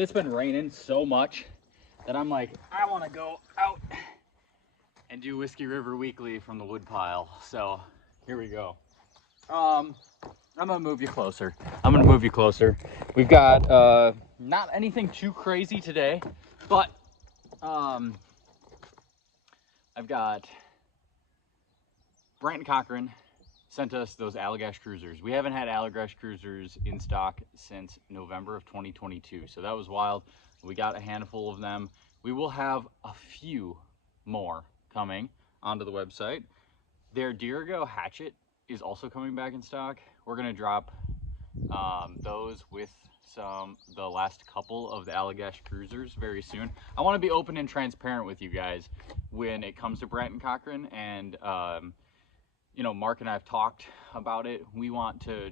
It's been raining so much that I'm like, I want to go out and do Whiskey River Weekly from the wood pile. So here we go. I'm gonna move you closer. We've got not anything too crazy today, but I've got Brant and Cochran sent us those Allagash cruisers. We haven't had Allagash cruisers in stock since November of 2022, so that was wild. We got a handful of them. We will have a few more coming onto the website. Their Dirigo hatchet is also coming back in stock. We're gonna drop those with the last couple of the Allagash cruisers very soon. I want to be open and transparent with you guys when it comes to Brant and Cochran, and you know, Mark and I have talked about it. We want to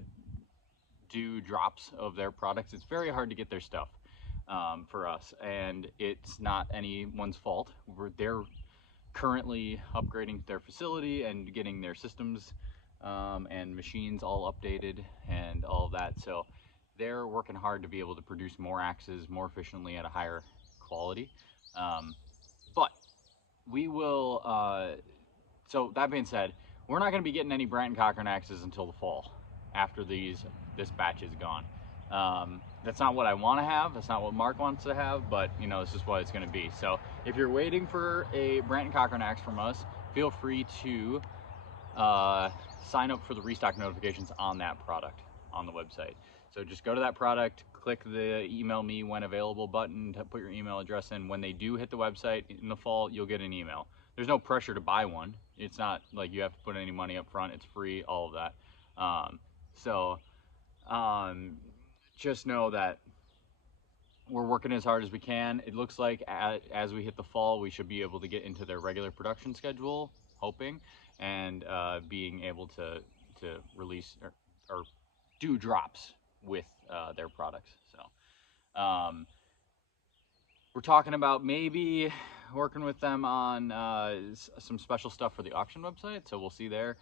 do drops of their products. It's very hard to get their stuff for us, and it's not anyone's fault. They're currently upgrading their facility and getting their systems and machines all updated and all of that. So they're working hard to be able to produce more axes more efficiently at a higher quality. But we will, so that being said, we're not going to be getting any Brant and Cochran axes until the fall, after this batch is gone. That's not what I want to have. That's not what Mark wants to have, but you know, this is what it's going to be. So if you're waiting for a Brant and Cochran axe from us, feel free to sign up for the restock notifications on that product on the website. So just go to that product, click the email me when available button to put your email address in. When they do hit the website in the fall, you'll get an email. There's no pressure to buy one. It's not like you have to put any money up front. It's free, all of that. Just know that we're working as hard as we can. It looks like as we hit the fall, we should be able to get into their regular production schedule, hoping, and being able to release or do drops with their products. So we're talking about maybe working with them on some special stuff for the auction website, so we'll see there.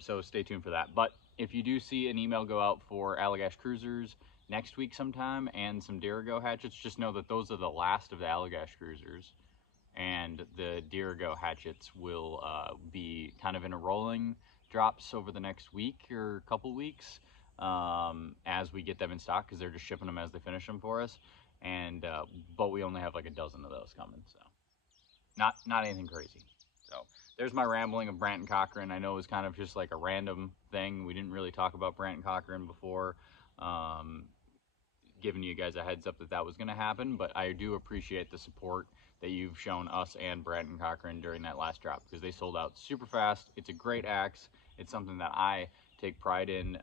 So stay tuned for that. But if you do see an email go out for Allagash cruisers next week sometime and some Dirigo hatchets, just know that those are the last of the Allagash cruisers, and the Dirigo hatchets will be kind of in a rolling drops over the next week or couple weeks as we get them in stock, because they're just shipping them as they finish them for us. And but we only have like a dozen of those coming, so not anything crazy. So there's my rambling of Brant and Cochran. I know it was kind of just like a random thing. We didn't really talk about Brant and Cochran before, giving you guys a heads up that that was going to happen, but I do appreciate the support that you've shown us and Brant and Cochran during that last drop, because they sold out super fast. It's a great axe. It's something that I take pride in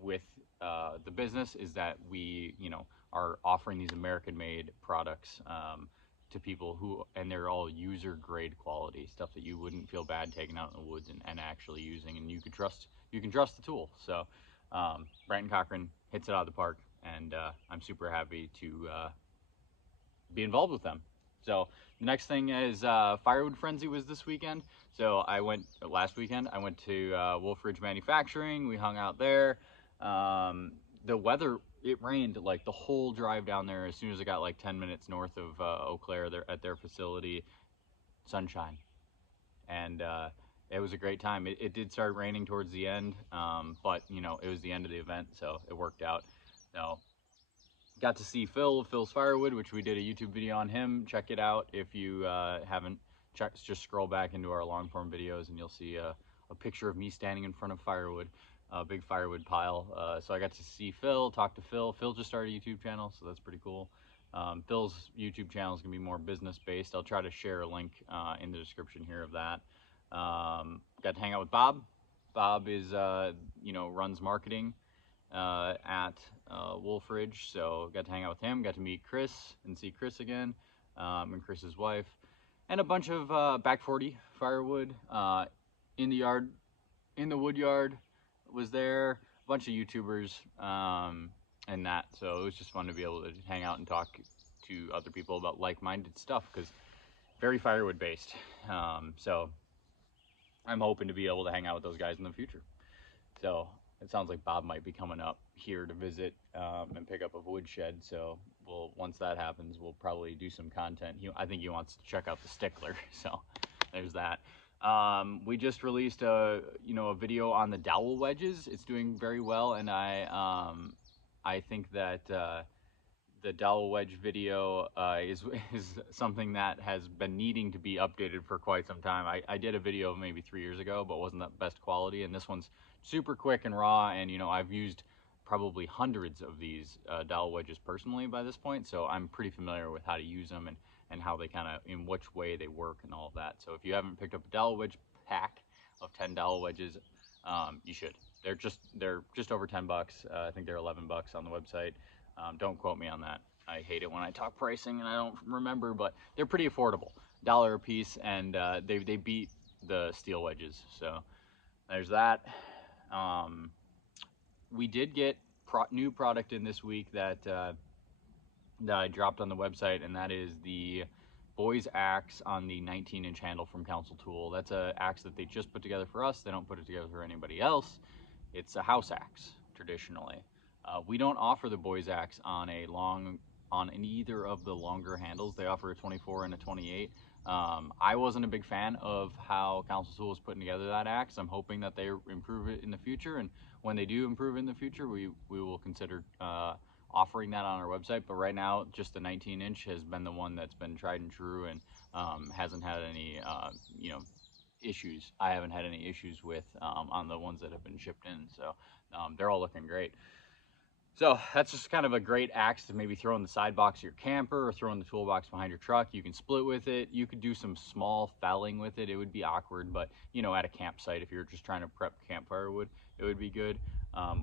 with the business, is that we, you know, are offering these American-made products to people who, and they're all user-grade quality stuff that you wouldn't feel bad taking out in the woods and actually using, and you can trust the tool. So Brant and Cochran hits it out of the park, and I'm super happy to be involved with them. So the next thing is Firewood Frenzy was this weekend. So last weekend, I went to Wolf Ridge Manufacturing. We hung out there. The weather, it rained like the whole drive down there. As soon as I got like 10 minutes north of Eau Claire at their facility, sunshine. And it was a great time. It did start raining towards the end, but you know, it was the end of the event, so it worked out. So got to see Phil's Firewood, which we did a YouTube video on him. Check it out if you haven't. Just scroll back into our long form videos and you'll see a picture of me standing in front of Firewood, a big firewood pile. So I got to see Phil, talk to Phil. Phil just started a YouTube channel, so that's pretty cool. Phil's YouTube channel is gonna be more business based. I'll try to share a link in the description here of that. Got to hang out with Bob. Bob is, you know, runs marketing at Wolf Ridge, so got to hang out with him. Got to meet Chris and see Chris again, and Chris's wife, and a bunch of back 40 firewood in the yard, in the wood yard was there. A bunch of YouTubers and that, so it was just fun to be able to hang out and talk to other people about like-minded stuff, because very firewood based. So I'm hoping to be able to hang out with those guys in the future. So it sounds like Bob might be coming up here to visit and pick up a woodshed, so once that happens, we'll probably do some content. I think he wants to check out the stickler, so there's that. We just released a video on the dowel wedges. It's doing very well, and I think that the dowel wedge video is something that has been needing to be updated for quite some time. I did a video maybe 3 years ago, but wasn't that best quality, and this one's super quick and raw, and I've used probably hundreds of these dowel wedges personally by this point, so I'm pretty familiar with how to use them and how they kind of, in which way they work and all of that. So if you haven't picked up a dowel wedge pack of 10 dowel wedges, you should. They're just over 10 bucks. I think they're 11 bucks on the website. Don't quote me on that. I hate it when I talk pricing and I don't remember, but they're pretty affordable. $1 a piece, and they beat the steel wedges. So there's that. We did get new product in this week that I dropped on the website, and that is the Boys axe on the 19-inch handle from Council Tool. That's an axe that they just put together for us. They don't put it together for anybody else. It's a house axe traditionally. We don't offer the Boys axe on either of the longer handles. They offer a 24 and a 28. I wasn't a big fan of how Council Tool is putting together that axe. I'm hoping that they improve it in the future, and when they do improve it in the future, we will consider offering that on our website. But right now, just the 19-inch has been the one that's been tried and true, and hasn't had any issues. I haven't had any issues with on the ones that have been shipped in, so they're all looking great. So that's just kind of a great axe to maybe throw in the side box of your camper or throw in the toolbox behind your truck. You can split with it. You could do some small felling with it. It would be awkward, but at a campsite, if you're just trying to prep camp firewood, it would be good,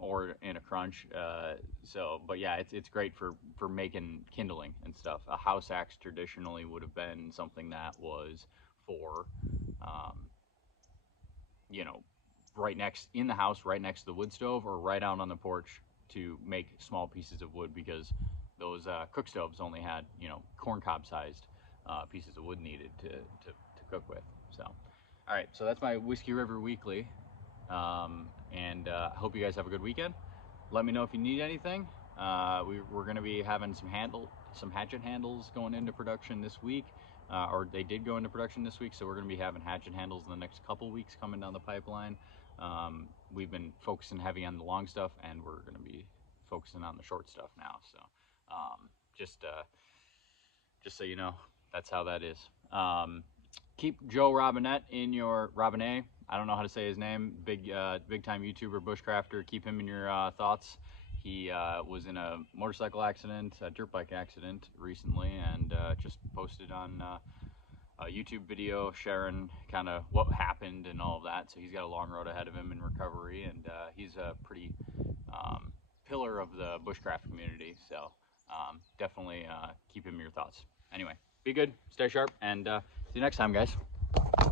or in a crunch. But yeah, it's great for making kindling and stuff. A house axe traditionally would have been something that was for, right next in the house, right next to the wood stove, or right out on the porch to make small pieces of wood, because those cook stoves only had corncob sized pieces of wood needed to cook with. So all right, so that's my Whiskey River Weekly, and I hope you guys have a good weekend. Let me know if you need anything. We're going to be having some hatchet handles going into production this week, or they did go into production this week, so we're going to be having hatchet handles in the next couple weeks coming down the pipeline. We've been focusing heavy on the long stuff, and we're going to be focusing on the short stuff now. So just so you know, that's how that is. Keep Joe Robinette in your Robinet. I don't know how to say his name. Big time YouTuber, bushcrafter. Keep him in your thoughts. He was in a motorcycle accident, a dirt bike accident recently, and just posted on a YouTube video sharing kind of what happened and all of that. So he's got a long road ahead of him in recovery, and he's a pretty pillar of the bushcraft community. So definitely keep him in your thoughts. Anyway, be good, stay sharp, and see you next time, guys.